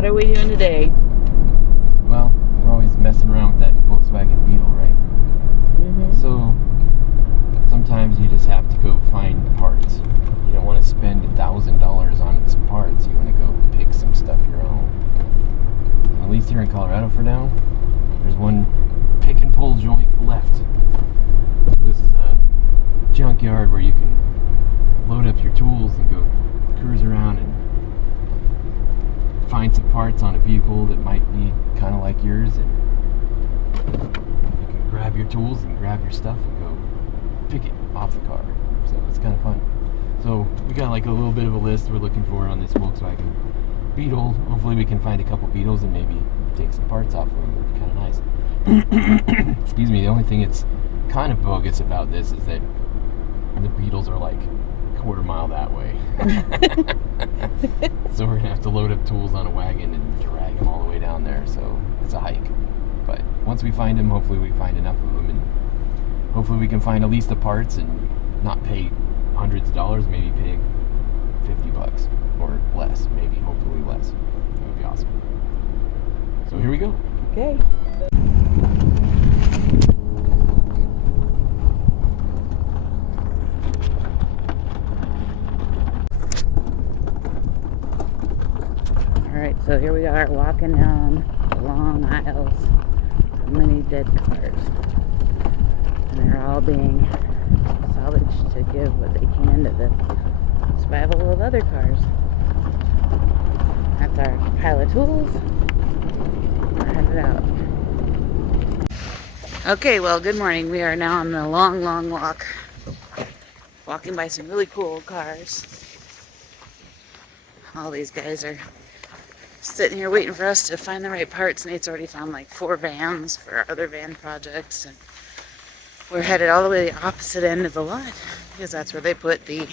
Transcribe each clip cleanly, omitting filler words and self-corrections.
what are we doing today? Well, we're always messing around with that Volkswagen Beetle, right? Mm-hmm. So sometimes you just have to go find parts. You don't want to spend $1,000 on some parts. You want to go pick some stuff your own. And at least here in Colorado for now, there's one pick and pull joint left. So this is a junkyard where you can load up your tools and go cruise around and find some parts on a vehicle that might be kind of like yours, and you can grab your tools and grab your stuff and go pick it off the car. So it's kind of fun. So we got like a little bit of a list we're looking for on this Volkswagen Beetle. Hopefully we can find a couple Beetles and maybe take some parts off of them. It would be kind of nice. Excuse me, the only thing that's kind of bogus about this is that the Beetles are like a quarter mile that way. So we're gonna have to load up tools on a wagon and drag them all the way down there, so it's a hike. But once we find them, hopefully we find enough of them, and hopefully we can find at least the parts and not pay hundreds of dollars, maybe pay $50 or less, maybe, hopefully less. That would be awesome. So here we go. Okay. Alright, so here we are walking down the long aisles of many dead cars. And they're all being salvaged to give what they can to the survival of other cars. That's our pile of tools. We're headed out. Okay, well, good morning. We are now on the long, long walk. Walking by some really cool cars. All these guys are sitting here waiting for us to find the right parts. Nate's already found like 4 vans for our other van projects, and we're headed all the way to the opposite end of the lot because that's where they put the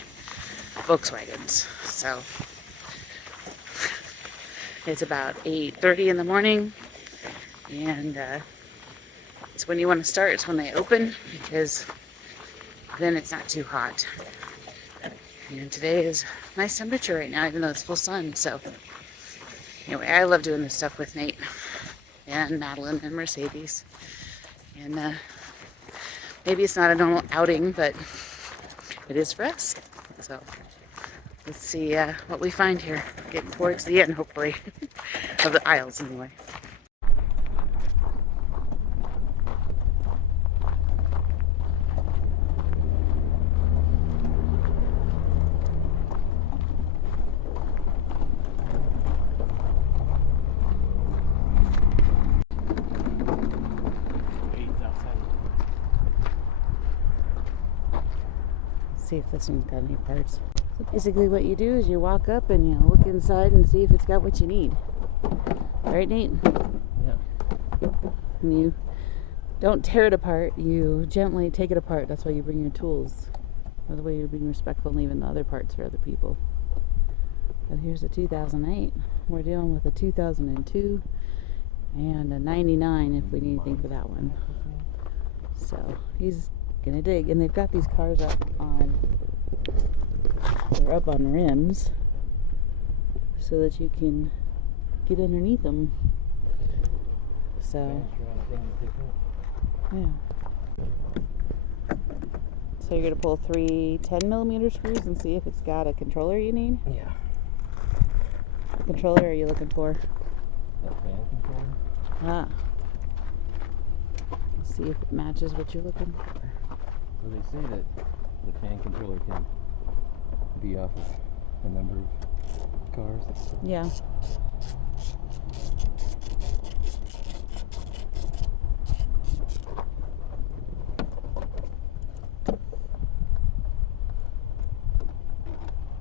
Volkswagens. So it's about 8:30 in the morning, and it's when you want to start. It's when they open, because then it's not too hot. And today is nice temperature right now, even though it's full sun. So anyway, I love doing this stuff with Nate and Madeline and Mercedes. And maybe it's not a normal outing, but it is for us. So let's see what we find here. Getting towards the end, hopefully, of the aisles anyway. See if this one's got any parts. So basically what you do is you walk up and you look inside and see if it's got what you need. Right, Nate? Yeah. And you don't tear it apart, you gently take it apart. That's why you bring your tools. That way you're being respectful and leaving the other parts for other people. But here's a 2008. We're dealing with a 2002 and a 99 if we need anything for that one. So he's gonna dig, and they've got these cars they're up on rims so that you can get underneath them. So yeah. So you're gonna pull 3 10mm screws and see if it's got a controller you need? Yeah. What controller are you looking for? That fan controller? Ah. Let's see if it matches what you're looking for. So they say that the fan controller can be off of a number of cars. Yeah.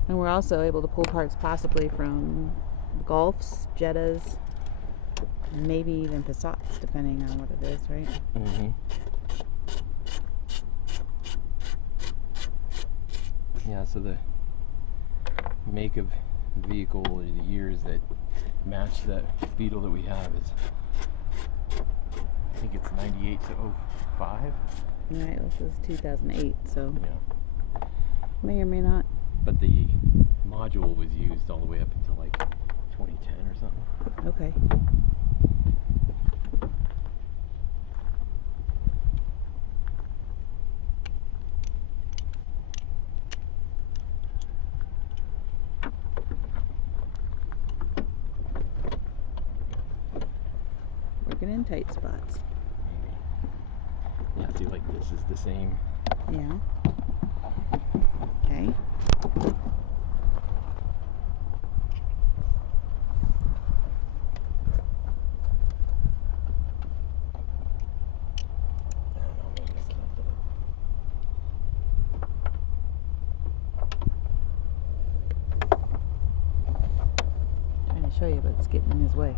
And we're also able to pull parts possibly from Golfs, Jettas, and maybe even Passats, depending on what it is, right? Mm-hmm. Yeah, so the make of vehicle or the years that match that Beetle that we have is, I think it's 98 to 05. Alright, this is 2008, so Yeah. may or may not. But the module was used all the way up until like 2010 or something. Okay. Working in tight spots. Maybe. Yeah, I feel like this is the same. Yeah. Okay. I don't know, maybe I can't get it. Trying to show you, but it's getting in his way.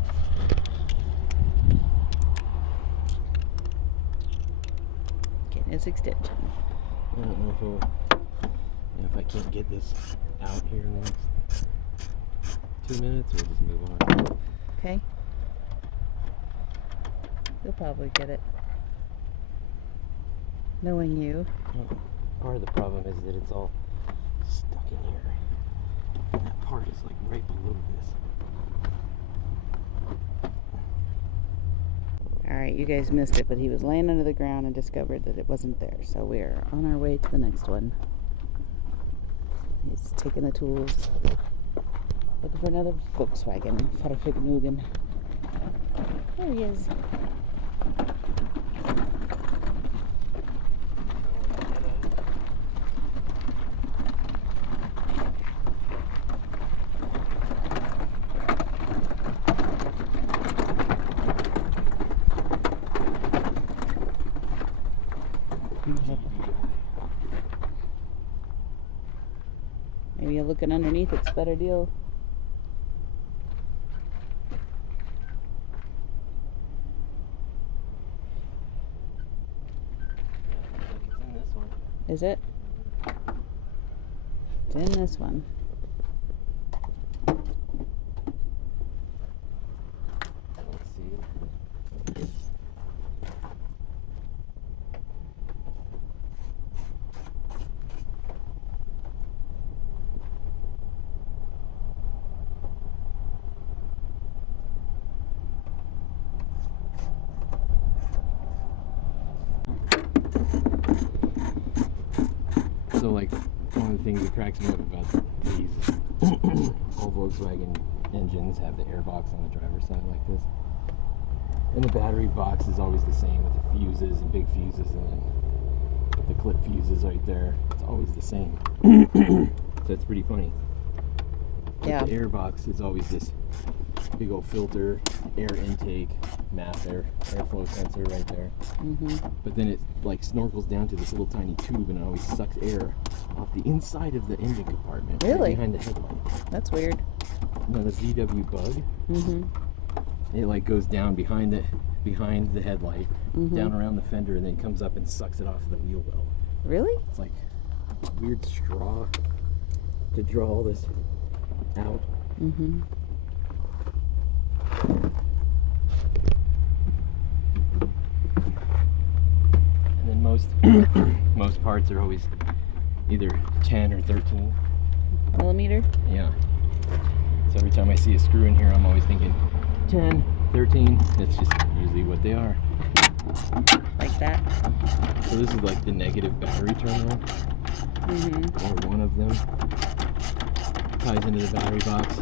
Getting his extension. I don't know if if I can't get this out here in the next 2 minutes, or just move on. Okay. You'll probably get it. Knowing you. Well, part of the problem is that it's all stuck in here. And that part is like right below this. Alright, you guys missed it, but he was laying under the ground and discovered that it wasn't there. So we're on our way to the next one. He's taking the tools. Looking for another Volkswagen. Vergnügen. There he is. Maybe you're looking underneath, it's a better deal. Looks like it's in this one. Is it? It's in this one. Let's see. So, like, one of the things that cracks me up about these all Volkswagen engines have the airbox on the driver's side like this. And the battery box is always the same with the fuses and big fuses, and then the clip fuses right there. It's always the same. So it's pretty funny. But Yeah. the airbox is always this big old filter, air intake, mass airflow sensor right there. But then it like snorkels down to this little tiny tube, and it always sucks air off the inside of the engine compartment, right Really? behind the headlight. That's weird. No, the VW Bug. It like goes down behind the headlight, down around the fender, and then comes up and sucks it off of the wheel well. Really? It's like a weird straw to draw all this out. And then most parts are always either 10 or 13 millimeter? Yeah. So every time I see a screw in here, I'm always thinking 10, 13. That's just usually what they are. Like that? So this is like the negative battery terminal, or one of them. Ties into the battery box,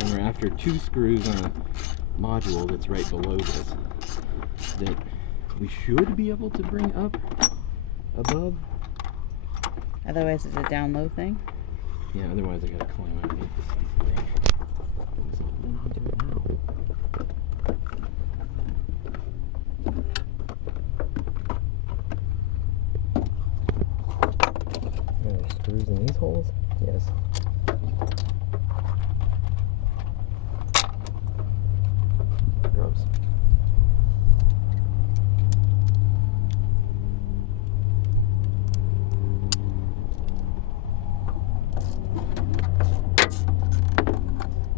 and we're after 2 screws on a module that's right below this that we should be able to bring up above. Otherwise it's a down low thing? Yeah, otherwise I gotta climb underneath this thing. So what am I doing now? Are there screws in these holes? Yes. Gross.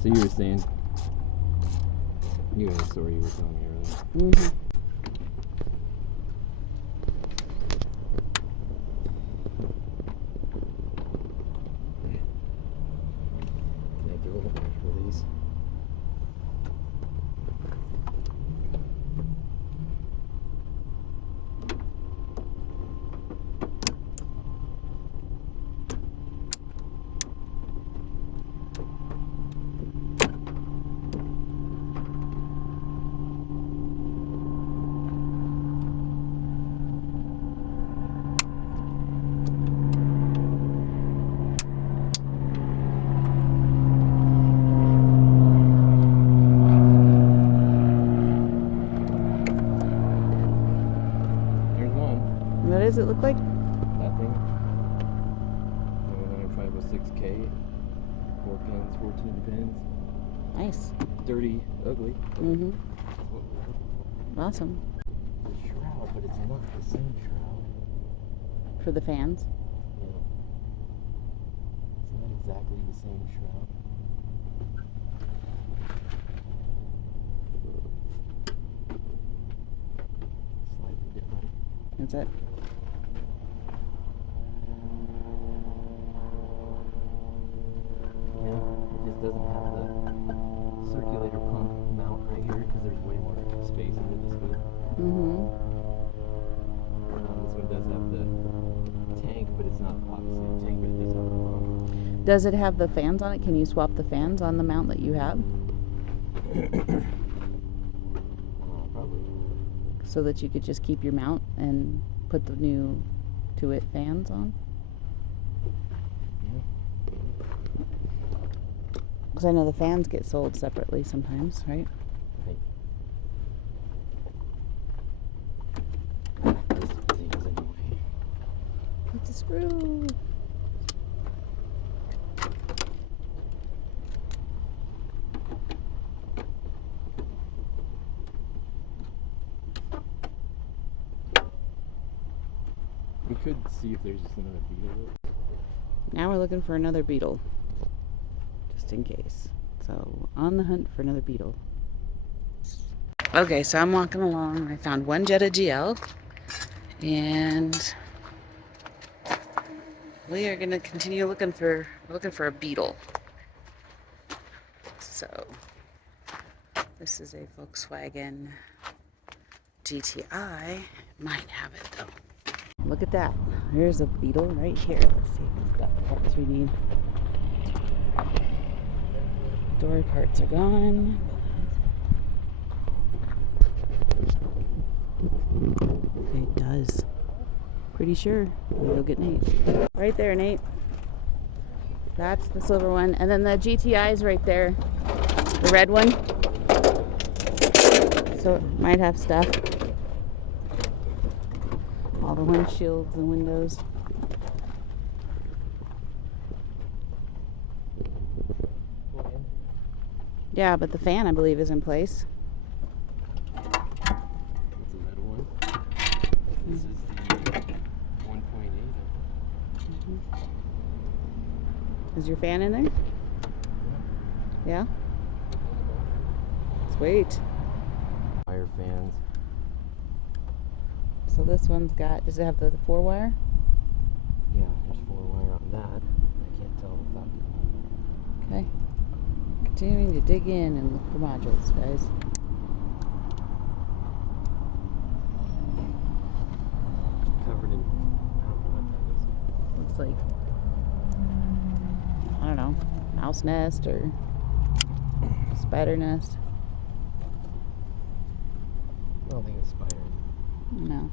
So you were saying, you had a story you were telling me earlier. Can I do a little bit of these? does it look like? That thing. 506K. 4 pins, 14 pins. Nice. Dirty, ugly. Mm-hmm. That's what we're looking for. Awesome. The shroud, but it's not the same shroud. For the fans? Yeah. It's not exactly the same shroud. Slightly different. That's it. Yeah, it just doesn't have the circulator pump mount right here because there's way more space into this wheel. Mm-hmm. This one does have the tank, but it's not obviously a tank, but it does have the pump. Does it have the fans on it? Can you swap the fans on the mount that you have? Probably. So that you could just keep your mount and put the new to it fans on? Yeah. Because I know the fans get sold separately sometimes, right? Right. This thing is annoying. It's a screw. We could see if there's just another Beetle. Now we're looking for another Beetle. Just in case. So, on the hunt for another Beetle. Okay, so I'm walking along. I found one Jetta GL. And we are going to continue looking for a Beetle. So, this is a Volkswagen GTI. Might have it though. Look at that. There's a Beetle right here. Let's see if it's got the parts we need. Door parts are gone. It does. Pretty sure. We'll go get Nate. Right there, Nate. That's the silver one. And then the GTI is right there. The red one. So it might have stuff. All the windshields and windows. Yeah, but the fan, I believe, is in place. That's a metal one. This is the 1.8. Is your fan in there? Yeah? Sweet. Fire fans. So this one's got, does it have the 4-wire? Yeah, there's 4-wire on that. I can't tell without. Okay. Continuing to dig in and look for modules, guys. Covered in, I don't know what that is. Looks like, I don't know, mouse nest or spider nest. I don't think it's spiders. No.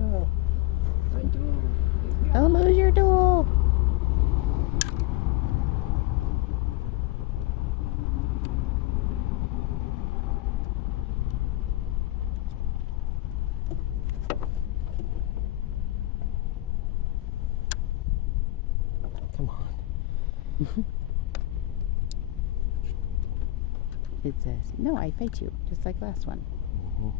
Oh, my tool. Don't lose your tool. Come on. It says, no, I fight you, just like last one. Mm-hmm.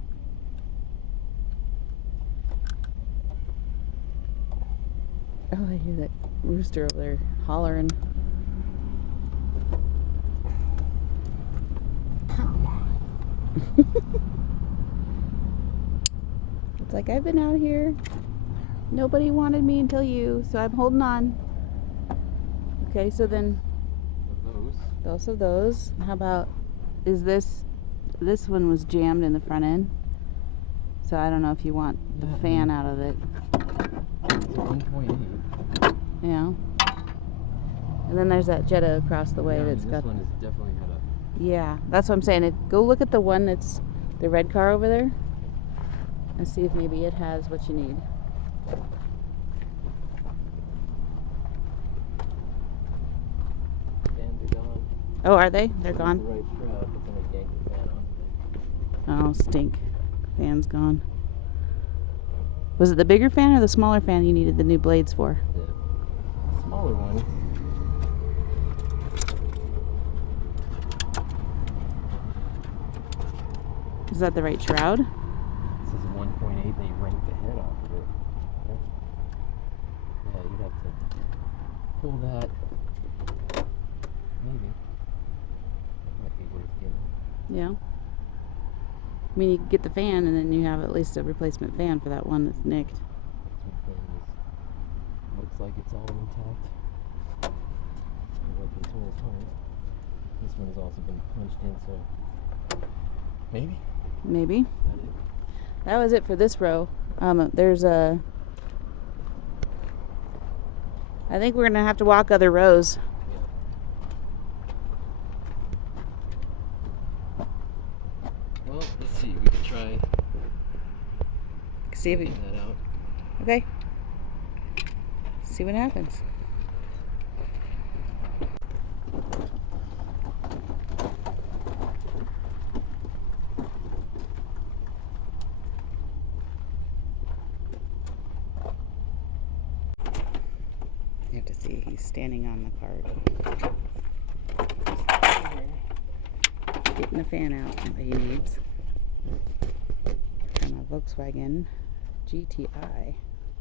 Oh, I hear that rooster over there hollering. Come on. It's like, I've been out here. Nobody wanted me until you, so I'm holding on. Okay, so then Those. of those. How about, is this one was jammed in the front end. So I don't know if you want the fan out of it. It's 1.8. Yeah. And then there's that Jetta across the way that's got. This one has definitely had a. Yeah, that's what I'm saying. Go look at the one that's the red car over there, and see if maybe it has what you need. Fans are gone. Oh, are they? They're The gone. right shroud, but then I yanked the fan off. Oh, stink. Fan's gone. Was it the bigger fan or the smaller fan you needed the new blades for? The smaller one. Is that the right shroud? This is 1.8. They ranked the head off of it. Yeah, you'd have to pull that. Maybe. Might be worth getting. Yeah. I mean, you could get the fan and then you have at least a replacement fan for that one that's nicked. Looks like it's all intact. This one is hard. This one has also been punched in, so maybe. Maybe. Is that it? That was it for this row. There's a... I think we're going to have to walk other rows. Yeah. Well, let's see. We can try See if we... that out. Okay. See what happens. You have to see he's standing on the cart. Getting the fan out that he needs. From a Volkswagen GTI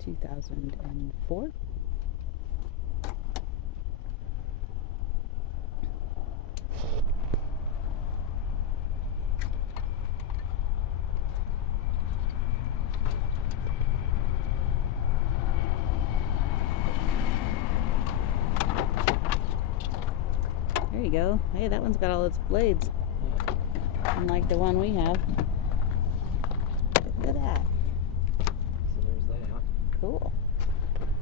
2004. There you go. Hey, that one's got all its blades. Unlike the one we have. Look at that. So there's that. Cool.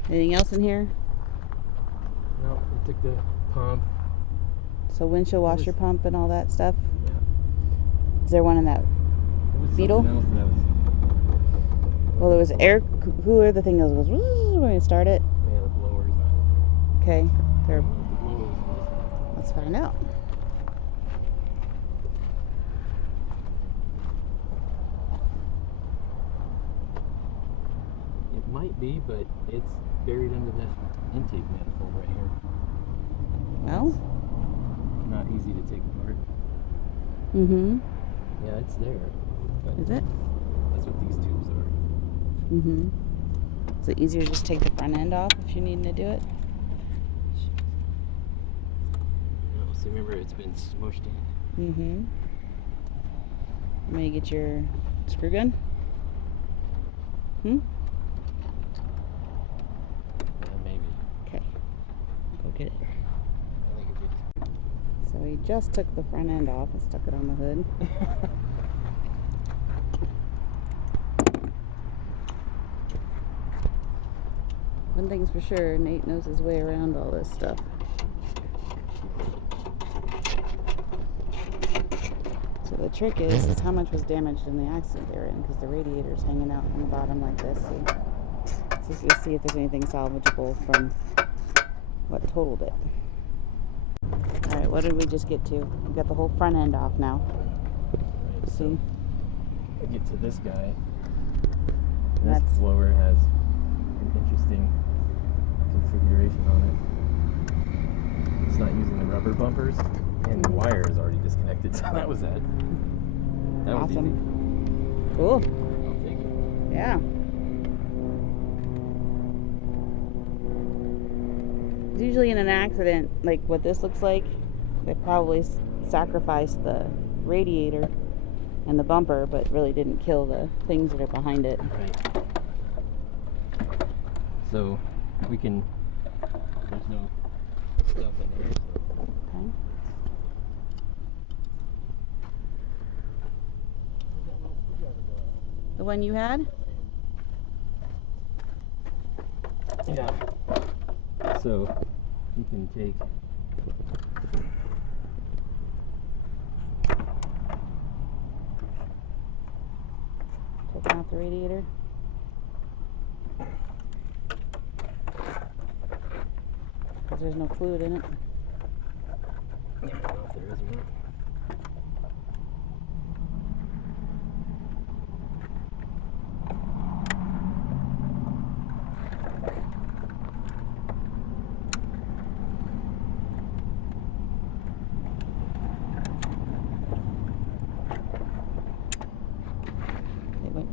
Anything else in here? No, they took the pump. So windshield washer pump and all that stuff? Yeah. Is there one in that There was Beetle? something else that I was... Well, there was air cooler, the thing that goes when you start it. Yeah, the blower's not in Okay, there. there. I don't know if the blower is Let's find out. It might be, but it's buried under the intake manifold right here. Well. It's not easy to take apart. Mm-hmm. Yeah, it's there. But Is it? that's what these tubes are. Mm-hmm. Is it easier to just take the front end off if you need to do it? No, so remember it's been smushed in. Mm-hmm. I'm gonna get your screw gun. Hmm? Yeah, maybe. Okay. Go get it. I think it did. So we just took the front end off and stuck it on the hood. One thing's for sure, Nate knows his way around all this stuff. So the trick is how much was damaged in the accident they were in, because the radiator's hanging out on the bottom like this. So you see if there's anything salvageable from what totaled it. Alright, what did we just get to? We got the whole front end off now. Right, See? so I get to this guy. This That's- blower has an interesting configuration on it. It's not using the rubber bumpers, and the wire is already disconnected, so that was that. That was Awesome. easy. Cool. I'll take it. Yeah. Usually in an accident, like what this looks like, they probably sacrificed the radiator and the bumper, but really didn't kill the things that are behind it. Right. So we can. There's no stuff in there. So. Okay. The one you had? Yeah. So you can take. Taking out the radiator. Because there's no fluid in it. Yeah, I don't know if there is or not.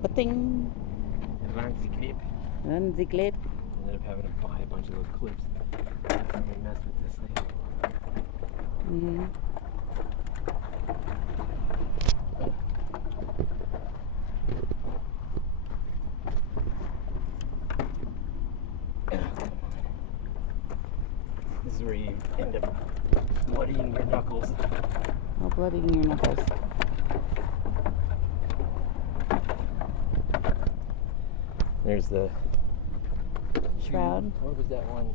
Ba-ting. Advanced clip. Run the clip. Ended up having to buy a bunch of those clips. Last time we messed with this thing. Mm-hmm. This is where you end up bloodying your knuckles. Oh, bloodying your knuckles. There's the Shroud. What was that one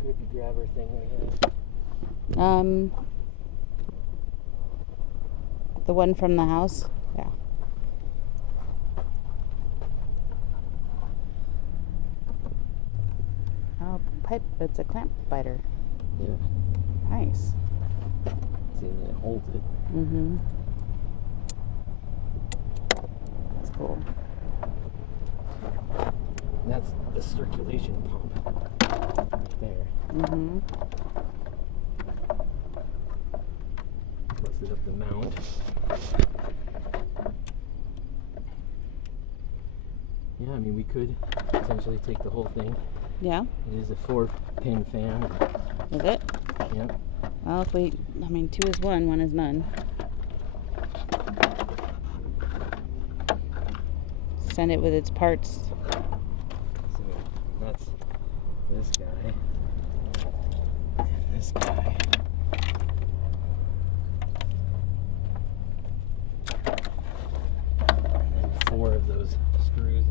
grippy grabber thing we had? The one from the house. Yeah. Oh, pipe. It's a clamp biter. Yeah. Nice. See, and it holds it. Mm-hmm. That's cool. And that's the circulation pump right there. Mm-hmm. Busted up the mount. Yeah, I mean, we could potentially take the whole thing. Yeah. It is a 4-pin fan. Is it? Yep. Well, if we, I mean, 2 is 1, 1 is none. Send it with its parts. So that's this guy and this guy. And then 4 of those screws.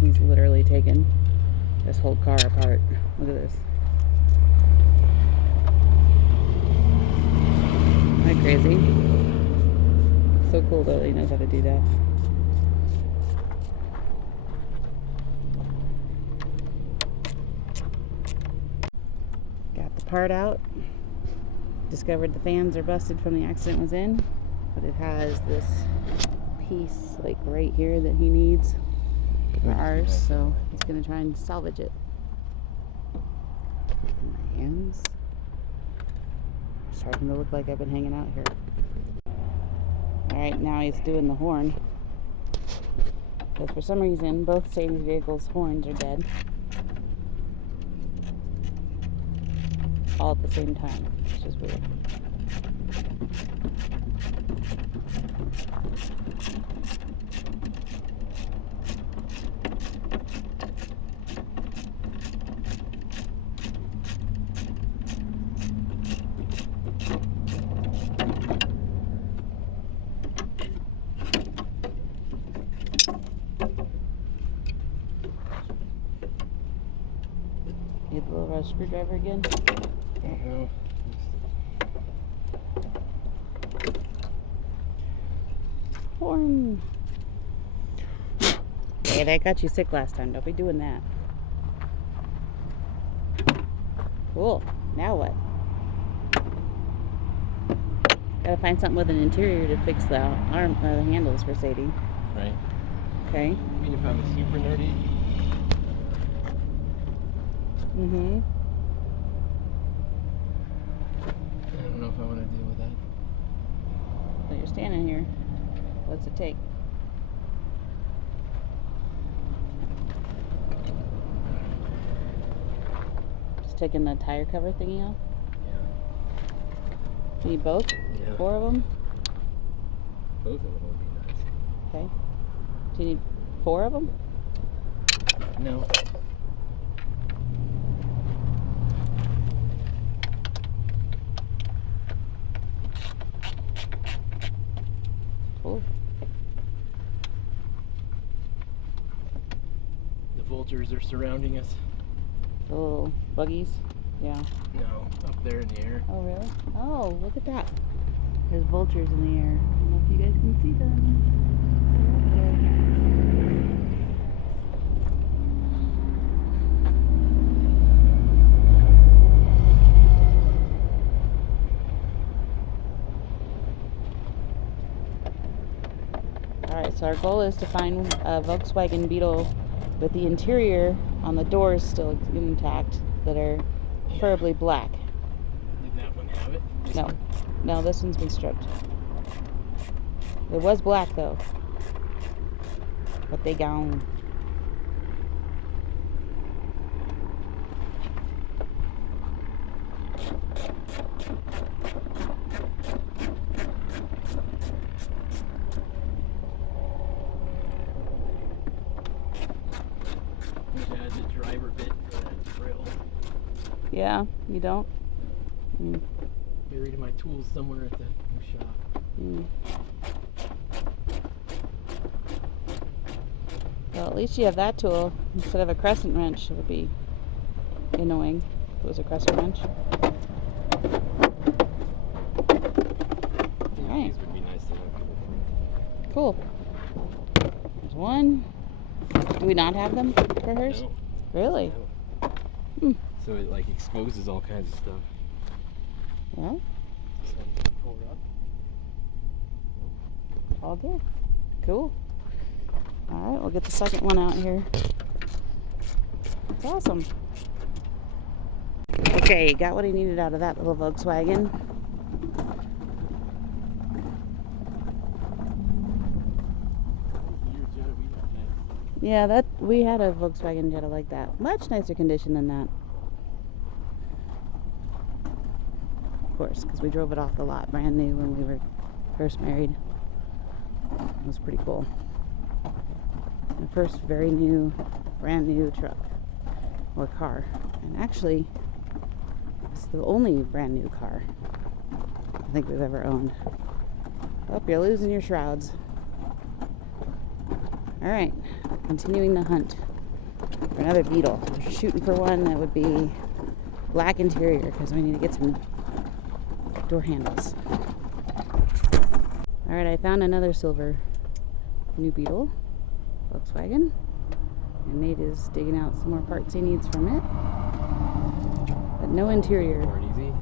He's literally taken this whole car apart. Look at this. Isn't that crazy? So cool though that he knows how to do that. Got the part out. Discovered the fans are busted from the accident was in, but it has this piece like right here that he needs for ours, so he's gonna try and salvage it. My hands starting to look like I've been hanging out here. Alright, now he's doing the horn. Because for some reason, both Sadie's vehicles' horns are dead. All at the same time, which is weird. Need the little screwdriver again? No. Horn. Hey, that got you sick last time. Don't be doing that. Cool. Now what? Gotta find something with an interior to fix the arm, the handles for Sadie. Right. Okay. I mean, if I'm super nerdy. Mm-hmm. I don't know if I want to deal with that. So you're standing here. What's it take? Just taking the tire cover thingy off? Yeah. You need both? Yeah. 4 of them? Both of them would be nice. Okay. Do you need 4 of them? No. Cool. The vultures are surrounding us. The little buggies? Yeah. No, up there in the air. Oh, really? Oh, look at that. There's vultures in the air. I don't know if you guys can see them. Alright, so our goal is to find a Volkswagen Beetle with the interior on the doors still intact that are preferably black. Did that one have it? No. No, this one's been stripped. It was black though. But they gone. Wish I had the driver bit for that drill. Yeah, you don't? Buried in my tools somewhere at the new shop. Well, at least you have that tool instead of a crescent wrench. It would be annoying if it was a crescent wrench. Alright. These would be nice to have for the front. Cool. There's one. Do we not have them for hers? No. Really? No. So it like exposes all kinds of stuff. Well, This one pulled up. all good. Cool. Alright, we'll get the second one out here. That's awesome. Okay, got what he needed out of that little Volkswagen. Yeah, that we had a Volkswagen Jetta like that. Much nicer condition than that. Of course, because we drove it off the lot brand new when we were first married. It was pretty cool. My first very new, brand new truck or car. And actually, it's the only brand new car I think we've ever owned. Oh, you're losing your shrouds. Alright, continuing the hunt for another Beetle. We're shooting for one that would be black interior because we need to get some door handles. Alright, I found another silver new Beetle, Volkswagen, and Nate is digging out some more parts he needs from it. But no interior.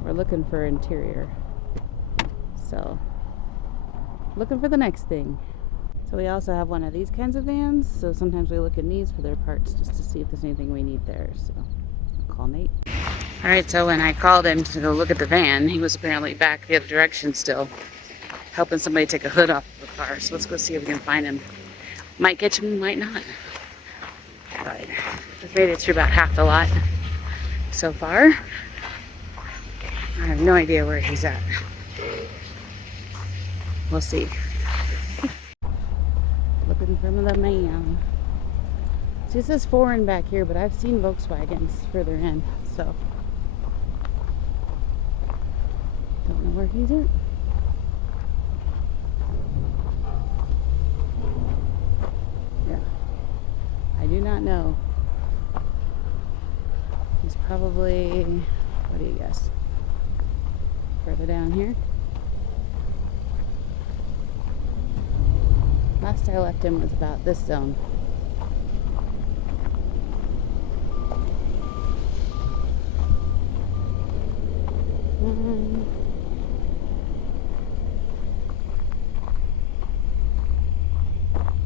We're looking for interior. So, looking for the next thing. So we also have one of these kinds of vans, so sometimes we look in these for their parts just to see if there's anything we need there. So I'll call Nate. Alright, so when I called him to go look at the van, he was apparently back the other direction still, helping somebody take a hood off of the car. So let's go see if we can find him. Might catch him, might not. But we've made it through about half the lot so far. I have no idea where he's at. We'll see. Looking for the man. See, it says foreign back here, but I've seen Volkswagens further in, so don't know where he's at. Yeah, I do not know. He's probably, what do you guess? Further down here. Last I left him was about this zone.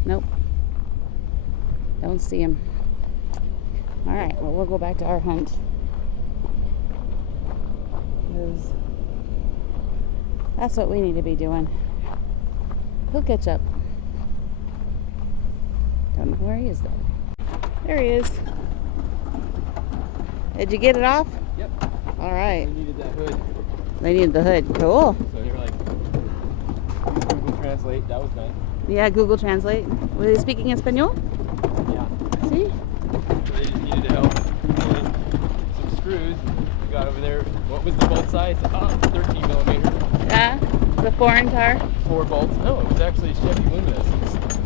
Nope. Don't see him. Alright, well, we'll go back to our hunt. Because that's what we need to be doing. He'll catch up. Don't know where he is though. There he is. Did you get it off? Yep. Alright. They needed that hood. They needed the hood. Cool. So they were like, Google Translate. That was nice. Yeah, Google Translate. Were they speaking Espanol? Yeah. See? So they just needed to help put in some screws. We got over there. What was the bolt size? 13 millimeter. Yeah. The foreign car. 4 bolts. No, it was actually Chevy Luminous.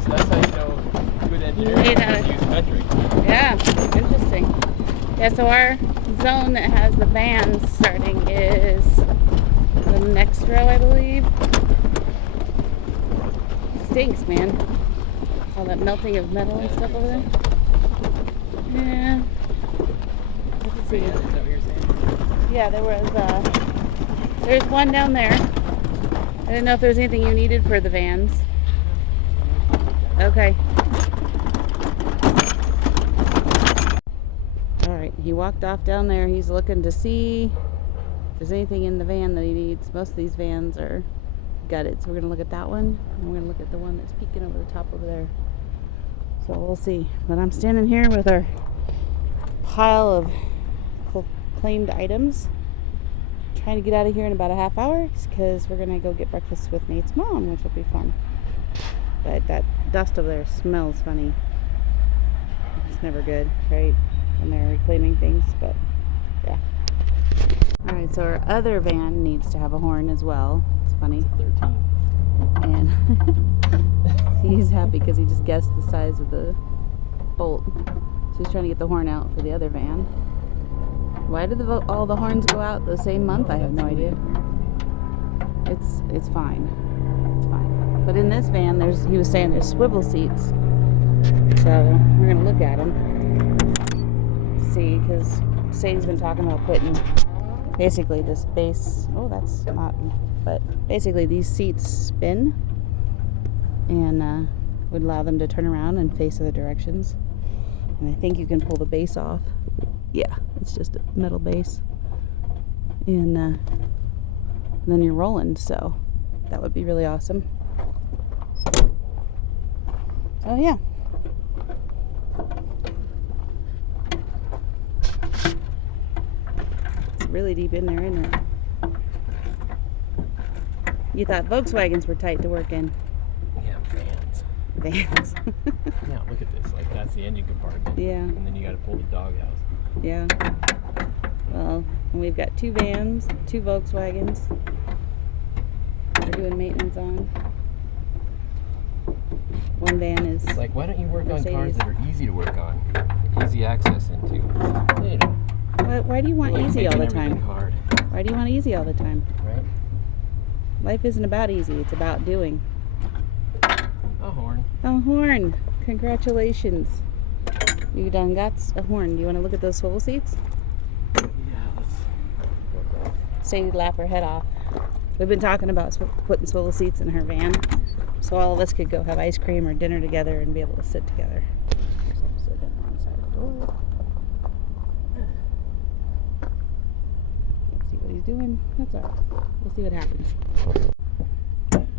So that's how you know good engineering is use metric. Yeah, interesting. Yeah, so our zone that has the vans starting is the next row, I believe. Stinks, man. All that melting of metal and stuff over there. Yeah. Let's see. Is that what you're saying? Yeah, there's one down there. I didn't know if there was anything you needed for the vans. Okay. Alright, he walked off down there. He's looking to see if there's anything in the van that he needs. Most of these vans are gutted. So we're gonna look at that one, and we're gonna look at the one that's peeking over the top over there. So we'll see. But I'm standing here with our pile of claimed items, trying to get out of here in about a half hour because we're gonna go get breakfast with Nate's mom, which will be fun. But that dust over there smells funny. It's never good, right? When they're reclaiming things, but yeah. Alright, so our other van needs to have a horn as well. It's funny. 13. And he's happy because he just guessed the size of the bolt. So he's trying to get the horn out for the other van. Why did all the horns go out the same month? I have no idea. It's fine. It's fine. But in this van, he was saying there's swivel seats. So we're gonna look at them. See, because Sadie's been talking about putting basically this base. Oh, that's not. But basically, these seats spin and would allow them to turn around and face other directions. And I think you can pull the base off. Yeah, it's just a metal base. And then you're rolling, so that would be really awesome. So yeah. It's really deep in there, isn't it? You thought Volkswagens were tight to work in. Yeah, vans. Vans. Yeah, look at this. Like, that's the engine compartment. Yeah. And then you got to pull the doghouse. Yeah. Well, we've got 2 vans, 2 Volkswagens. We're doing maintenance on. One van is. It's like, why don't you work Mercedes. on cars that are easy to work on? Easy access into. You know, Why do you want like easy all the making everything time? hard, Why do you want easy all the time? right? Life isn't about easy, it's about doing. A horn. A horn! Congratulations. You done got a horn. Do you want to look at those swivel seats? Yeah, let's. Sadie laugh her head off. We've been talking about putting swivel seats in her van, so all of us could go have ice cream or dinner together and be able to sit together. Here's him sitting on the wrong side of the door. Let's see what he's doing. That's all right. We'll see what happens.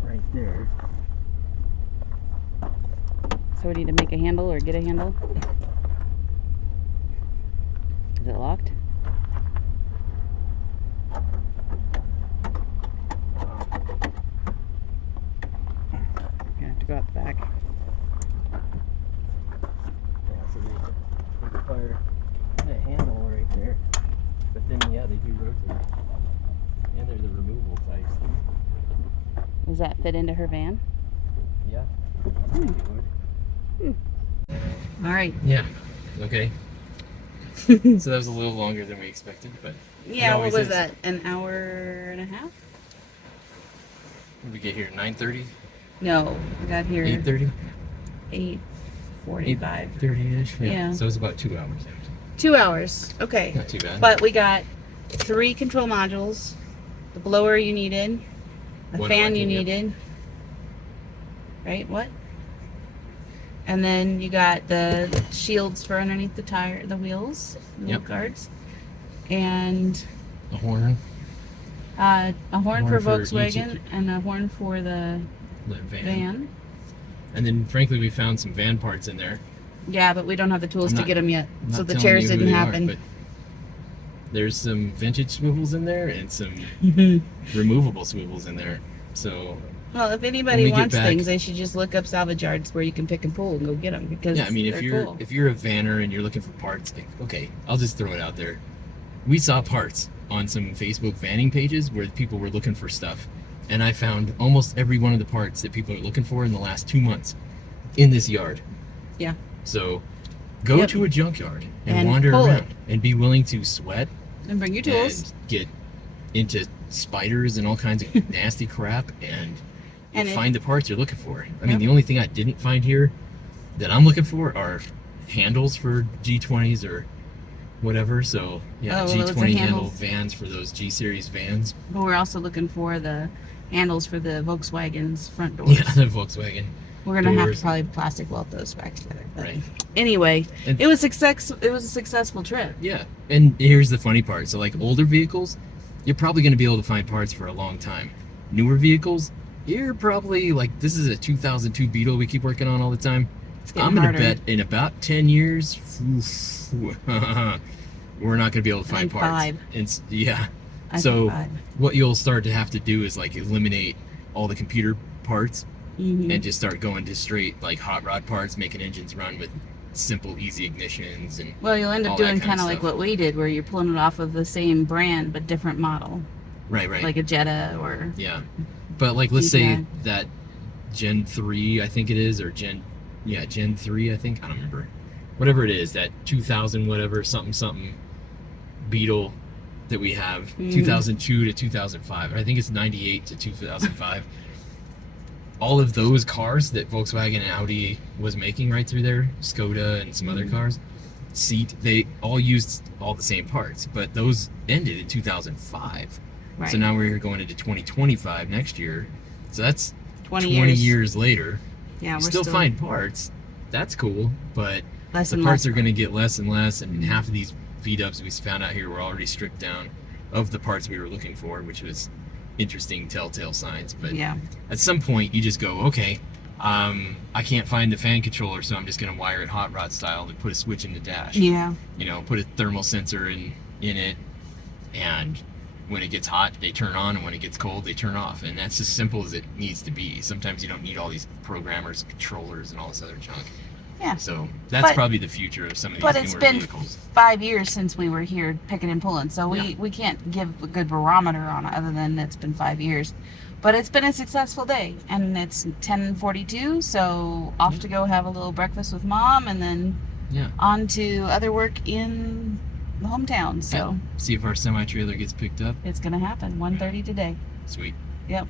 Right there. So we need to make a handle or get a handle. Is it locked? Gonna have to go out the back. Yeah, so they require a handle right there. But then, yeah, they do rotate. And there's a removable type. Does that fit into her van? Yeah. All right. Yeah. Okay. So that was a little longer than we expected, but Yeah, what always was is. that? An hour and a half? When we get here, 9:30, No, we got here 8:30, 8:45. 8:30ish. Yeah. So it's about 2 hours. 2 hours. Okay. Not too bad. But we got 3 control modules, the blower you needed, the One fan you electric, needed. Right? What? And then you got the shields for underneath the wheels, the wheel Yep. guards, and a horn, a horn for Horn for each- Volkswagen and a horn for the the van. van. And then, frankly, we found some van parts in there. Yeah, but we don't have the tools I'm to not- get them yet, I'm so not the telling chairs you who didn't they are, happen. but there's some vintage swivels in there and some removable swivels in there. So Well, if When anybody we get wants back- things, they should just look up salvage yards where you can pick and pull and go get them because yeah, I mean, they're cool. if you're a vanner and you're looking for parts, like, okay, I'll just throw it out there. We saw parts on some Facebook vanning pages where people were looking for stuff, and I found almost every one of the parts that people are looking for in the last 2 months in this yard. Yeah. So go Yep. to a junkyard and And wander pull around it. and be willing to sweat And bring your tools. and get into spiders and all kinds of nasty crap, and And you'll if- find the parts you're looking for. I mean, Yep. the only thing I didn't find here that I'm looking for are handles for G20s or whatever. So yeah, Oh, well, it's a G20 handle handles. vans for those G series vans. But we're also looking for the handles for the Volkswagen's front doors. Yeah, the Volkswagen. We're gonna have doors. to probably plastic weld those back together. But Right. Anyway, And- it was success. It was a successful trip. Yeah, and here's the funny part. So like older vehicles, you're probably going to be able to find parts for a long time. Newer vehicles, You're probably like, this is a 2002 Beetle we keep working on all the time. I'm gonna bet in about 10 years, we're not gonna be able to find parts. 5. And yeah, I so think 5. what you'll start to have to do is like eliminate all the computer parts and just start going to straight like hot rod parts, making engines run with simple, easy ignitions and. Well, you'll end up all that doing kind of kind of like stuff. what we did, where you're pulling it off of the same brand but different model, Right. like a Jetta or Yeah, but like let's say GTI. that Gen 3, I think it is, or Gen 3, I think, I don't remember. Whatever it is, that 2000 whatever something Beetle that we have, 2002 to 2005. I think it's 98 to 2005. All of those cars that Volkswagen and Audi was making right through there, Skoda and some other cars, they all used all the same parts, but those ended in 2005. Right. So now we're going into 2025 next year. So that's 20 years later. Yeah, You we're still find parts. That's cool, but less the and parts less. are going to get less and less, and half of these VWs we found out here were already stripped down of the parts we were looking for, which was interesting telltale signs. But Yeah. at some point, you just go, okay, I can't find the fan controller, so I'm just going to wire it hot rod style and put a switch in the dash. Yeah. You know, put a thermal sensor in it, and when it gets hot, they turn on, and when it gets cold, they turn off. And that's as simple as it needs to be. Sometimes you don't need all these programmers, controllers, and all this other junk. Yeah. So that's But- probably the future of some of these But newer it's been vehicles. 5 years since we were here picking and pulling, so Yeah. we can't give a good barometer on it other than it's been 5 years. But it's been a successful day, and it's 10:42, so off to go have a little breakfast with Mom, and then Yeah. on to other work in the hometown. So See if our semi-trailer gets picked up. it's gonna happen 1:30 today. Sweet. Yep.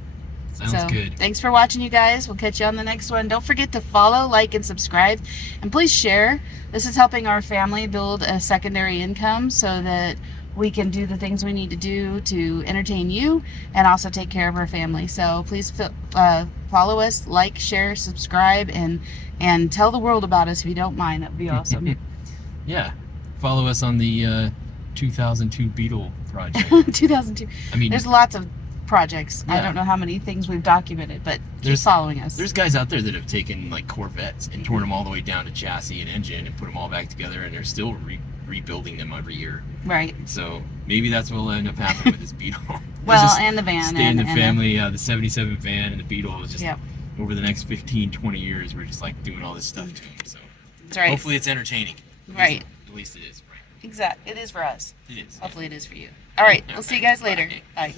Sounds So, good. thanks for watching, you guys. We'll catch you on the next one. Don't forget to follow, like, and subscribe. And please share. This is helping our family build a secondary income so that we can do the things we need to do to entertain you and also take care of our family. So please follow us, like, share, subscribe, and tell the world about us if you don't mind. That would be awesome. Yeah. Follow us on the 2002 Beetle project. 2002. I mean, There's lots of projects. I Yeah. don't know how many things we've documented, but keep There's- following us. there's guys out there that have taken like Corvettes and torn them all the way down to chassis and engine and put them all back together, and they're still rebuilding them every year. Right. So maybe that's what will end up happening with this Beetle. Well, Just and the van. stay in the and family. The 77 van and the Beetle is just Yep. over the next 15, 20 years, we're just like doing all this stuff to them. So That's right. hopefully it's entertaining. Right. At least it is. Right. Exactly. It is for us. It is. Hopefully it is for you. All right. We'll see you guys later. Okay. Bye.